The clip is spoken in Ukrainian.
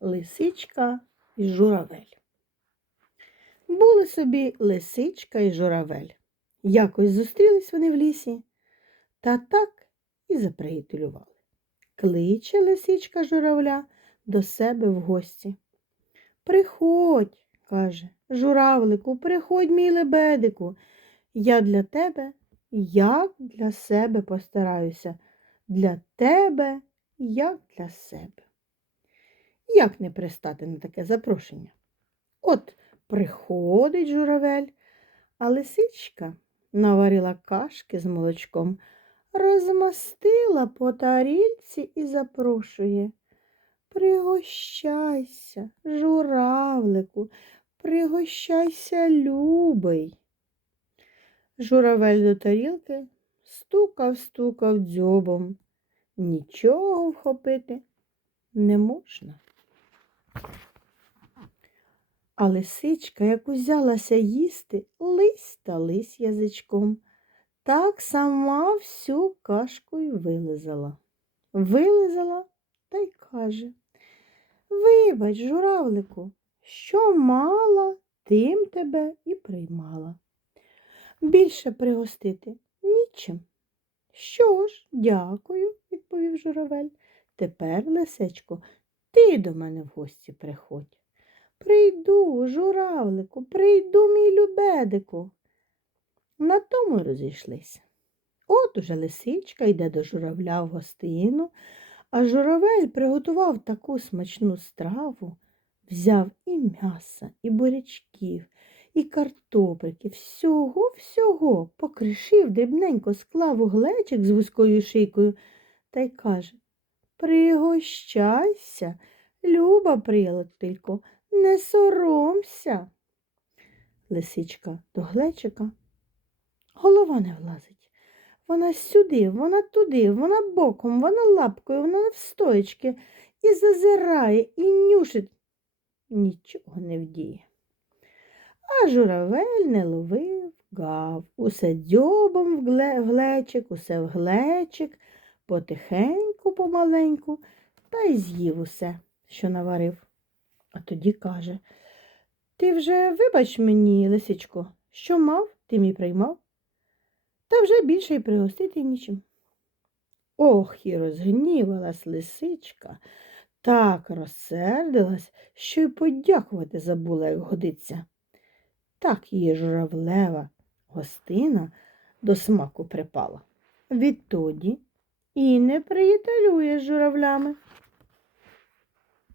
Лисичка і журавель. Були собі лисичка і журавель. Якось зустрілись вони в лісі та так і заприятелювали. Кличе лисичка журавля до себе в гості. Приходь, каже, журавлику, приходь, мій лебедику. Я для тебе, як для себе постараюся, для тебе, як для себе. Як не пристати на таке запрошення? От приходить журавель, а лисичка наварила кашки з молочком, розмастила по тарільці і запрошує. Пригощайся, журавлику, пригощайся, любий. Журавель до тарілки стукав, стукав дзьобом. Нічого вхопити не можна. А лисичка, як узялася їсти, лись та лись язичком, так сама всю кашку й вилизала. Вилизала та й каже Вибач, журавлику, що мала, тим тебе і приймала. Більше пригостити нічим. Що ж, дякую, відповів журавель. Тепер, лисечко, ти до мене в гості приходь. Прийду, журавлику, прийду, мій любедику. На тому й розійшлися. От уже лисичка йде до журавля в гостину, а журавель приготував таку смачну страву, взяв і м'яса, і бурячків, і картопельки, всього, всього, покришив, дрібненько склав у глечик з вузькою шийкою та й каже Пригощайся, люба приятелько, не соромся. Лисичка до глечика. Голова не влазить. Вона сюди, вона туди, вона боком, вона лапкою, вона навстоячки і зазирає, і нюшить. Нічого не вдіє. А журавель не ловив, гав, усе дзьобом в глечик, усе в глечик, потихеньку, помаленьку, та й з'їв усе, що наварив. А тоді каже Ти вже вибач мені, лисичко, що мав, тим і приймав, та вже більше й пригостити нічим. Ох, і розгнівалась лисичка, так розсердилась, що й подякувати забула, як годиться. Так її журавлева гостина до смаку припала. Відтоді і не приятелює з журавлями.